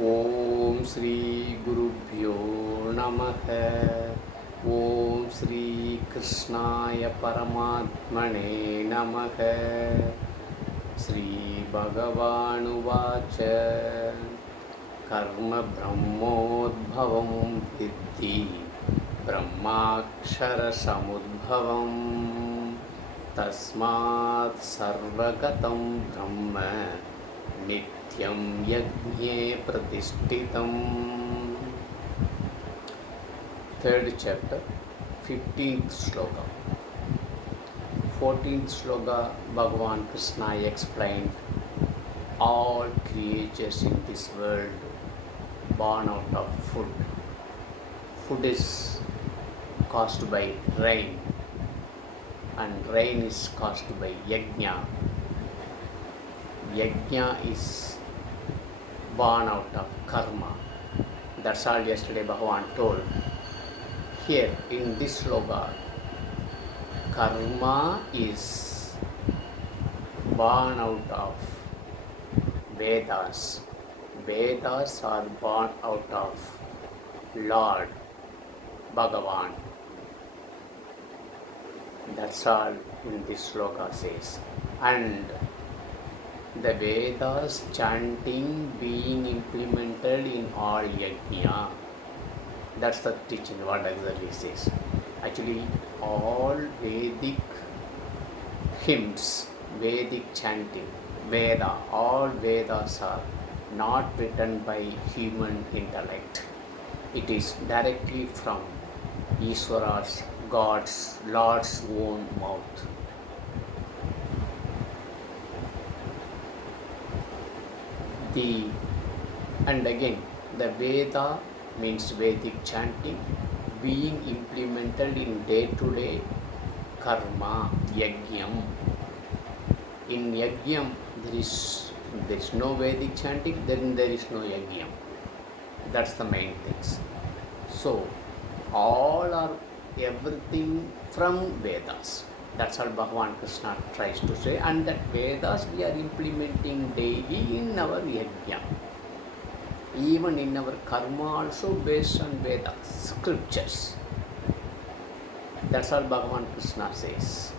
ओम श्री गुरुभ्यो नमः। ओम श्री कृष्णाय परमात्मने नमः। श्री भगवानुवाच कर्म ब्रह्मोद्भवं विद्धि ब्रह्माक्षरसमुद्भवं तस्मात् सर्वगतं ब्रह्म नित्यं यज्ञे प्रतिष्ठितम्। Third chapter, 15th sloka. 14th sloka, Bhagavan Krishna explained all creatures in this world born out of food. Food is caused by rain, and rain is caused by yajna. Yajna is born out of karma. That's all yesterday Bhagavan told. Here in this sloka, karma is born out of Vedas. Vedas are born out of Lord Bhagavan. That's all in this sloka says. And the Vedas chanting being implemented in all yajna. That's the teaching, what exactly says. Actually, all Vedic hymns, Vedic chanting, Veda, all Vedas are not written by human intellect. It is directly from Ishvara's, God's, Lord's own mouth. And again, the Veda means Vedic chanting being implemented in day-to-day karma, yajnam. In yajnam, there is no Vedic chanting, then there is no yajnam. That's the main things. So, all are everything from Vedas. That's all Bhagavan Krishna tries to say, and that Vedas we are implementing daily in our yajna. Even in our karma also based on Vedas, scriptures. That's all Bhagavan Krishna says.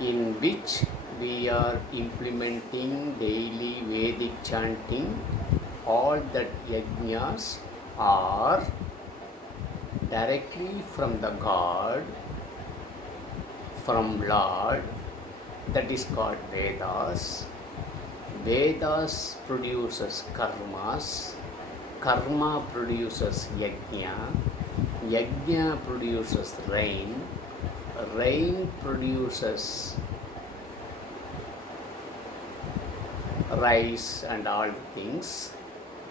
In which we are implementing daily Vedic chanting. All that yajnas are directly from the God, from Lord, that is called Vedas. Vedas produces karmas, karma produces yajna, yajna produces rain, rain produces rice and all things,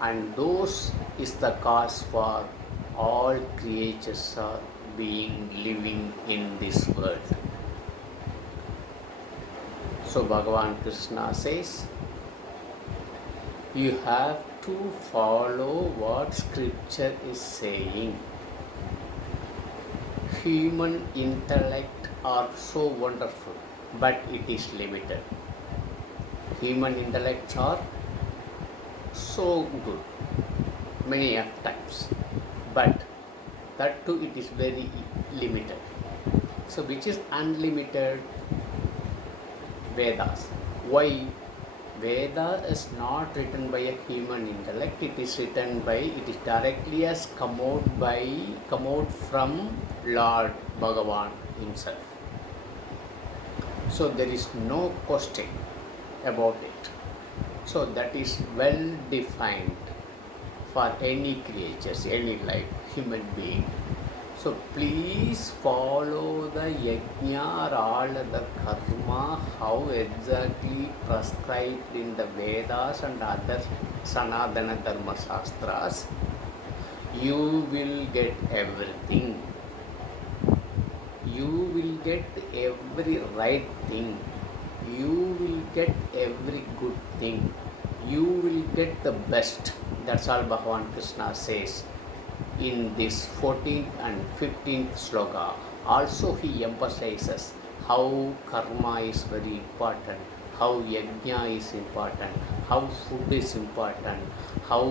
and those is the cause for all creatures are being living in this world. So Bhagavan Krishna says, you have to follow what scripture is saying. Human intellect are so wonderful, but it is limited. Human intellects are so good many of times, but that too it is very limited. So which is unlimited? Vedas. Why? Veda is not written by a human intellect, it is directly as come out from Lord Bhagavan himself. So there is no question about it. So that is well defined for any creatures, any life, human being. So please follow the yajna or all other karma, how exactly prescribed in the Vedas and other Sanatana Dharma Shastras. You will get everything. You will get every right thing. You will get every good thing. You will get the best. That's all Bhagavan Krishna says in this 14th and 15th sloka. Also he emphasizes how karma is very important, how yajna is important, how food is important, how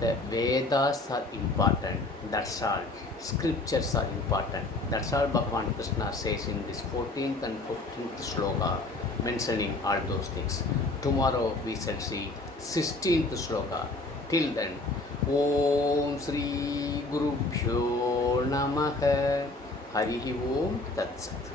the Vedas are important. That's all. Scriptures are important. That's all Bhagavan Krishna says in this 14th and 15th sloka, mentioning all those things. Tomorrow we shall see 16th sloka. Till then, Om Sri Guru Bhyo Namaha Harihi Om Tat Sat.